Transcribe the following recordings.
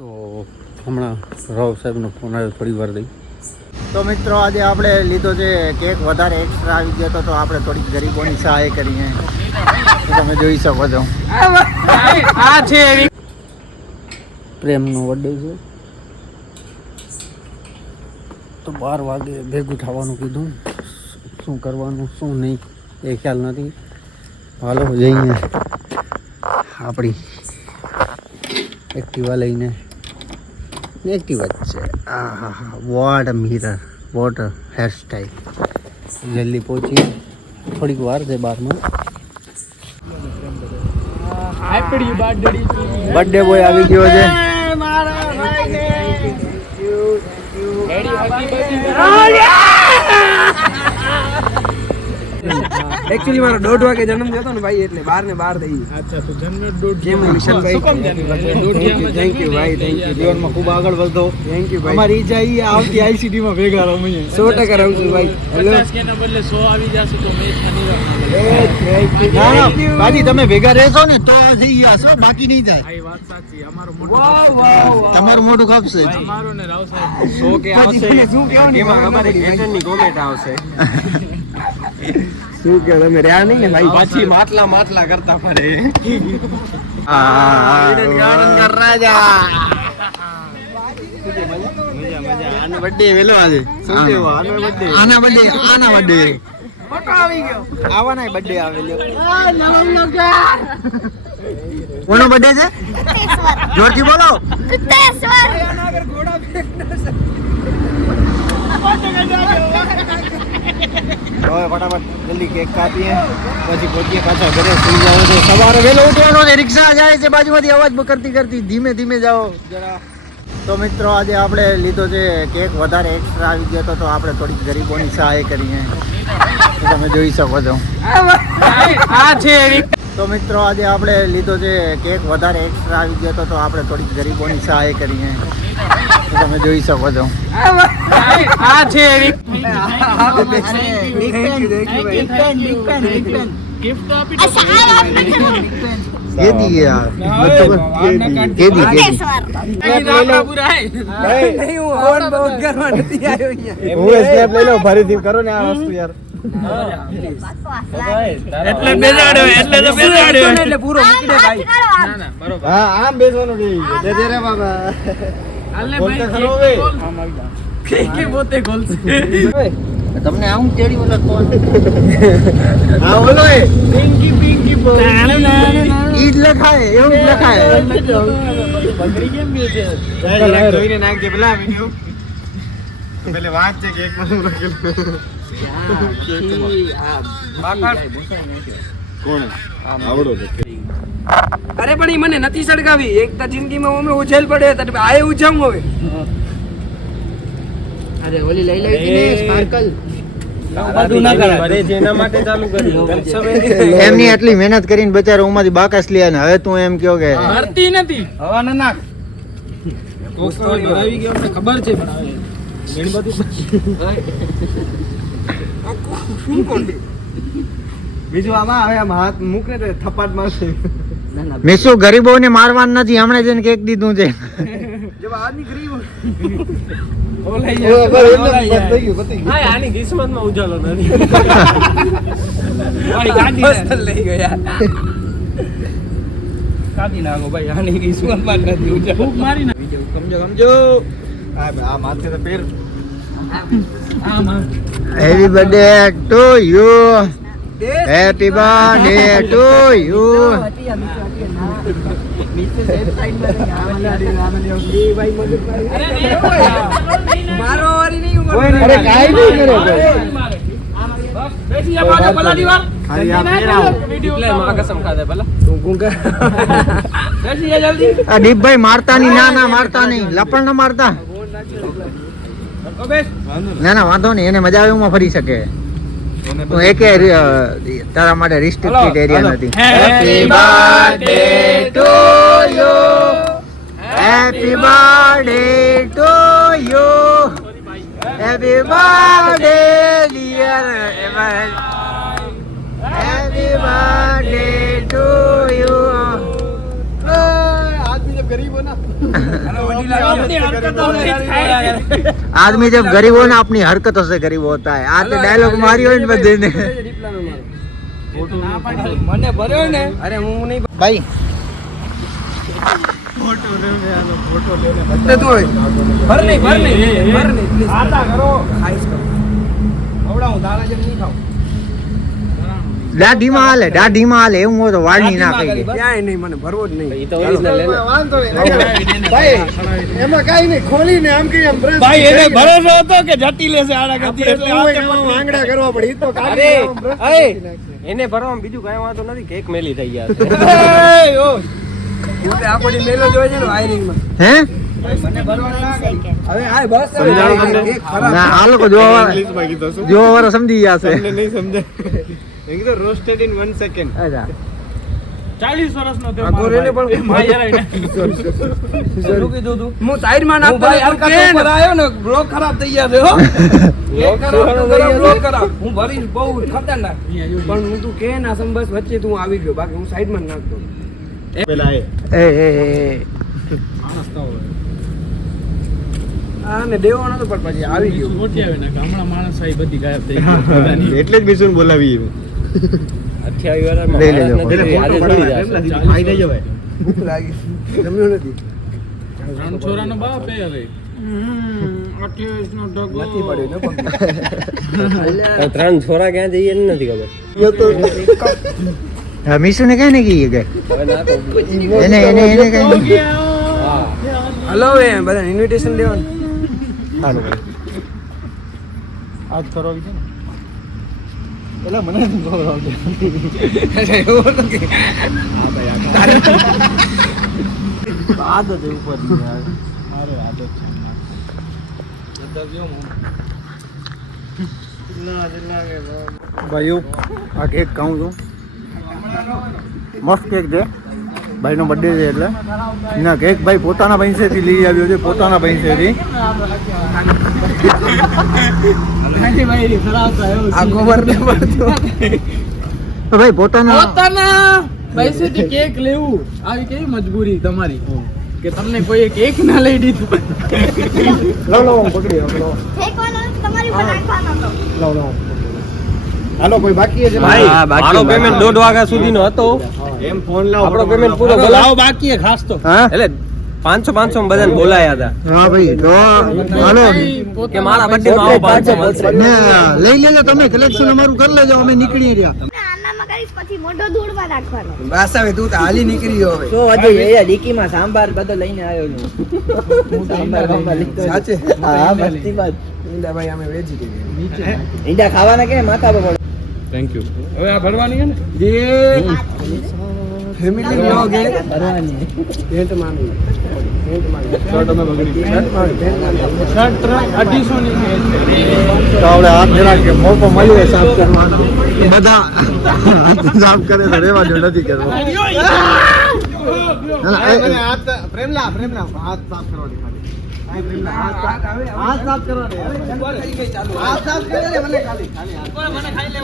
તો હમણાં રાવ સાહેબનો ફોન આવ્યો થોડી વાર થઈ. તો મિત્રો આજે આપણે લીધો છે કેક વધારે એક્સ્ટ્રા આવી ગયો તો આપણે થોડીક ગરીબોની સહાય કરીએ. તમે જોઈ શકો છો આ છે પ્રેમનો બર્થડે છે તો 12 વાગે ભેગું થવાનું કીધું. શું કરવાનું શું નહીં એ ખ્યાલ નથી. હાલો જઈને આપણી એક્ટિવા લઈને એક્ટિવા જ છે. હા વોટ મિરર વોટ હેરસ્ટાઈલ જલ્દી પહોંચીએ. થોડીક વાર છે 12માં. બર્થડે બોય આવી ગયો છે. एक्चुअली मारो 1:30 वागे जन्म थयो तो ने भाई એટલે 12 ને 12 થઈ. અચ્છા તો જન્મ 1:30 કેમ વિશાલભાઈ થેન્ક યુ ભાઈ થેન્ક યુ. જીવનમાં ખૂબ આગળ વધો. થેન્ક યુ ભાઈ. અમારી ઈચ્છા ઈ આવતી આઈસીડી માં ભેગા રહો. અમે 100% રહું છું ભાઈ. હેલો 50 કે ના બદલે 100 આવી જશે તો મેચ ખાની ના બાજી તમે ભેગા રહેશો ને તો જઈ આસો બાકી નહીં જાય. આ વાત સાચી. અમારો મોટો તમારું મોઢું ખાપશે. અમારો ને રાવ સાહેબ 100 કે આવશે શું કહેવાનું એમાં અમારે રિટર્નની કોમેન્ટ આવશે. શું કે તમે રહ્યા નહીં ને ભાઈ પાછી માટલા કરતા ફરે. ઈડન ગાર્ડન કર રાજા. મજા આનો બર્થડે વેલો આજે. શું કેવું આનો બર્થડે આના બર્થડે ફોટો આવી ગયો આવાના બર્થડે આવેલો. કોનો બર્થડે છે? જોરથી બોલો. હવે ફટાફટ જલ્દી કેક કાપીએ પછી પહોંચીએ પાછા ઘરે. સુઈ જાવ તો સવારે વેલો ઉઠવાનો છે. રિક્ષા જાય છે બાજુમાંથી અવાજ કરતી ધીમે જાઓ જરા. તો મિત્રો આજે આપણે લીધો છે કેક વધારે એક્સ્ટ્રા આવી ગયો તો આપણે થોડીક ગરીબોની સહાય કરીએ. તમે જોઈ શકો છો આ છે. તો મિત્રો આજે આપણે લીધો છે કેક વધારે એક્સ્ટ્રા આવી ગયો તો આપણે થોડીક ગરીબોની સહાય કરીએ. તમે જોઈ શકો છો આ છે. ગિફ્ટ આપી દો. કેદી યાર કેદી પૂરા હે નહીં હું ઓન બહુત કરવા નથી આવ્યો અહીંયા. હું સ્નેપ લઈ લો ફરીથી કરો ને આ વસ્તુ યાર. એટલે બેસાડ્યો એટલે પૂરો મૂકી દે ભાઈ. ના ના બરોબર. હા આમ બેસવાનું કે જય રે બાબા. હાલે બોલતે ભાઈ ખરો બે. કે પોતે ખોલશે. તમને આવું તેડી ઓલા કોણ હા બોલો એ પિંકી બો ઈ જ લખાય એવું જ લખાય. બકરી કેમ બે છે? જોઈને નાખજે પેલા વિડિયો પેલે વાત છે કે એક માં લખેલું કોણ આવડો અરે પણ ઈ મને નથી સળગાવી. એક તો જિંદગીમાં અમે ઉછેલ પડે તો આય ઉજામ હવે. અરે ઓલી લઈ લેવી ને સ્પાર્કલ બધું ના કરાય. અરે જેના માટે ચાલુ કર્યું. એમની આટલી મહેનત કરીને બચારો ઉમાંથી બાકસ લે ને હવે તું એમ કયો કે ભરતી નથી. હવા ના નાખ. કોસ્ટોરી ભરાવી ગયો મને ખબર છે પણ હવે બીજું આમાં હવે આમ હાથ મૂકને તો થપાટ મારશે. મેં શું ગરીબોને મારવાનું નથી. હમણાં જઈને કેક દીધું છે. જો આદમી ગરીબ હા આની કિસ્મતમાં ઉજાલો નથી. લઈ ગયા કાઢી નાખો ભાઈ આની કિસ્મતમાં નથી ઉજાલો. ભૂખ મારી ના સમજો આ માથે તો પેર આમાં happy birthday to you. Happy birthday to you. મારો વારી નહીં અરે કાઈ નહીં કરે કોઈ. બેસી જા પાછો પલાડી વાર. ખાલી આ એટલે માં કસમ ખાધે ભલા. બેસી જા જલ્દી. આ દીપભાઈ મારતા નહીં. ના મારતા નહીં. લપણ ના મારતા. ના વાંધો નહીં. એને મજા આવે એમાં ફરી શકે. હું એકે તારા માટે રિસ્ટ્રિક્ટેડ એરિયા નથી. Happy birthday to you. Happy birthday to you. Happy birthday dear Aman. Happy birthday to you. આદમી તો ગરીબ હો ના आदमी जब गरीब हो ना अपनी हरकतों से गरीब होता है आज डायलॉग मारी हो इन बंदे ने મને ભર્યો ને અરે હું નહીં भाई ભરતે તું ભર નહીં પ્લીઝ આતા કરો ખાઈશ કરો આવડા હું દાણા જેમ નહીં ખાઉં દાઢીમાં હાલે એવું હોય તો વાળની ના કહી દે ક્યાંય નહીં મને ભરવો જ નહીં તો વાંધો નહીં ભાઈ એમાં કાઈ નહીં ખોલીને આમ કે એમ બ્રશ ભાઈ એને ભરોસો હતો કે જટી લેશે આડા ગતિ એટલે આંગડા કરવા પડે ઈ તો અરે એને ભરવામાં બીજું કઈ વાંધો નથી કેક મેલી થઈ ગયા છે એટલે આપણી મેલો જોઈ છે ને વાયરિંગમાં હે હવે આ બસ એક ખરાબ ના આ લોકો જોવા વાળા સમજી ગયા છે નહીં સમજે એકદમ રોસ્ટેડ ઇન 1 સેકન્ડ અચ્છા 40 વર્ષનો થયો આ ગોરેને પણ શું કીધું તું હું સાઈડમાં નાખતો ભાઈ હરકત ઉપર આવ્યો ને બ્લોક ખરાબ થઈ ગયા છે હો બ્લોક ખરાબ હું ભરીશ બહુ ખતરનાક પણ હું તું કે ના સંબસ વચ્ચે તું આવી ગયો બાકી હું સાઈડમાં જ નાખતો પેલા એ આ ને દેવાનો તો પણ પછી આવી ગયો મોટી આવે ને હમણાં માણસ આઈ બધી ગાયબ થઈ ગઈ એટલે જ બિશુન બોલાવી 28 લઈ લેજો. ખાઈ નહીં જવાય ભૂખ લાગી જમ્યું નથી ત્રણ છોરાનો બાપ એ હવે 28 નો ઢગો નથી પડ્યો ને પગ. ત્રણ છોરા ક્યાં જઈએ એને નથી ખબર હા મીસુ ને કઈ ને કહીએ કે હવે ના તો એને કઈ હા હલો એ બધા ઇન્વિટેશન દેવાનું હાલો આજ કરો છે ને પેલા મને ખબર આવતી એવું તો કે આદત ઉપર મારે આદત છે ભાઈઓ આ કેક ખાઉં છું મસ્ત કેક છે ભાઈનો બર્થડે છે એટલે ના કેક ભાઈ પોતાના પૈસેથી લઈ આવ્યો છે પોતાના પૈસેથી આ ગોબર ને પડતો તો ભાઈ પોતાના પૈસેથી કેક લેવું આવી કેવી મજબૂરી તમારી કે તમને કોઈ કેક ના લઈ દીધું પકડી ફેંકવાનો તમારી ઉપર નાખવાનો હતો. હાલો કોઈ બાકી છે ભાઈ મારો પેમેન્ટ 1.5 વાગ્યા સુધીનો હતો એમ ફોન આપણો પેમેન્ટ પૂરો લાવ બોલાવ બાકી ખાસ તો હા એટલે 500 બધાને બોલાયા હતા હા ભાઈ તો હાલો કે મારા બર્થડે માં આવો 500 મળશે ને લઈ લેજો તમે કલેક્શન અમારું કરી લેજો અમે નીકળી રહ્યા ને આનામાં કરીશ પછી મોઢો ધૂળમાં નાખવાનો. બસ હવે તું તો હાલી નીકળી ગયો હવે તો આજે એ ડીકીમાં સાંભાર બધો લઈને આવ્યો છું સાંભાર લીધો સાચે હા મસ્તી વાત ઈંડા ભાઈ અમે વેજીટેરિયન ઈંડા ખાવાના કે માથા પર પડે થેન્ક યુ હવે આ ભરવાની છે ને ફેમિલી બ્લોગ હે ભરવાની ભેટ માંગી તમે બગડી શર્ટ 2800 ની તો આપણે હાથ જરાક મોકો મળ્યો સાફ કરવાનો બધા હાથ સાફ કરે તો રેવા દો નથી કરવો પ્રેમલા હાથ સાફ કરવાની હાથ સાફ કરવાનો હાથ સાફ કરે ને મને ખાલી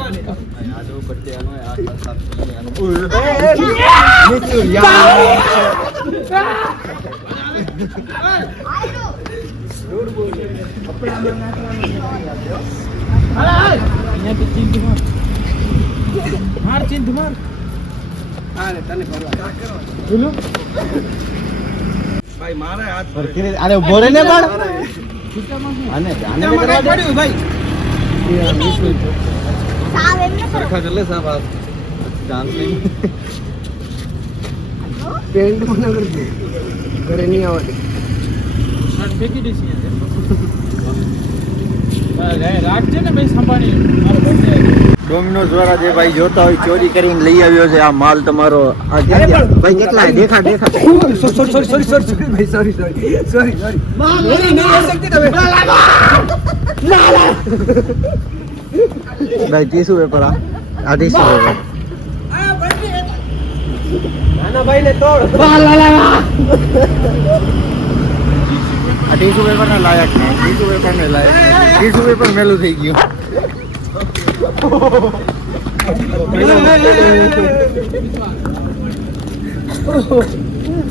માર ચિંત માર હાલે તને ભરવા ભાઈ મારે હાથ અરે ઉભો રે ને પણ આને પડ્યું ભાઈ સાવ એમ ન કરો. કર લે સાહેબ આ ડાન્સ નહીં પેન્ટ મને કરજો ઘરે નહીં આવડે શર્ટ ફેંકી દઈશ અહીંયા રાખજે ને ભાઈ સંભાળી મારો બર્થડે ડોમિનોઝ વાળા જે ભાઈ જોતા હોય ચોરી કરીને લઈ આવ્યો છે આ માલ તમારો આ ભાઈ કેટલા દેખા સોરી ભાઈ સોરી નહીં હો શકતી તમે ભાઈ ટીશ્યુ પેપર આ ટીશ્યુ પેપર નાના ભાઈ ને તોડ આ ટીશ્યુ પેપર ને લાયક નહીં ટીશ્યુ પેપર ને લાયક ટીશ્યુ પેપર મેલું થઈ ગયું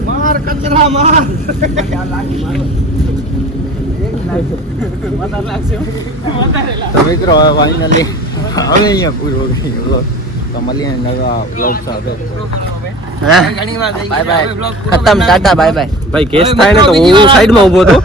માર કચરા માર તો મિત્રો હવે ફાઇનલી હવે અહીંયા પૂરો થઈ ગયો તો મળીએ નવા બ્લોગ સાથે બાય બાય ખતમ ટાટા બાય બાય ભાઈ કેસ થાય ને તો હું સાઈડમાં ઊભો હતો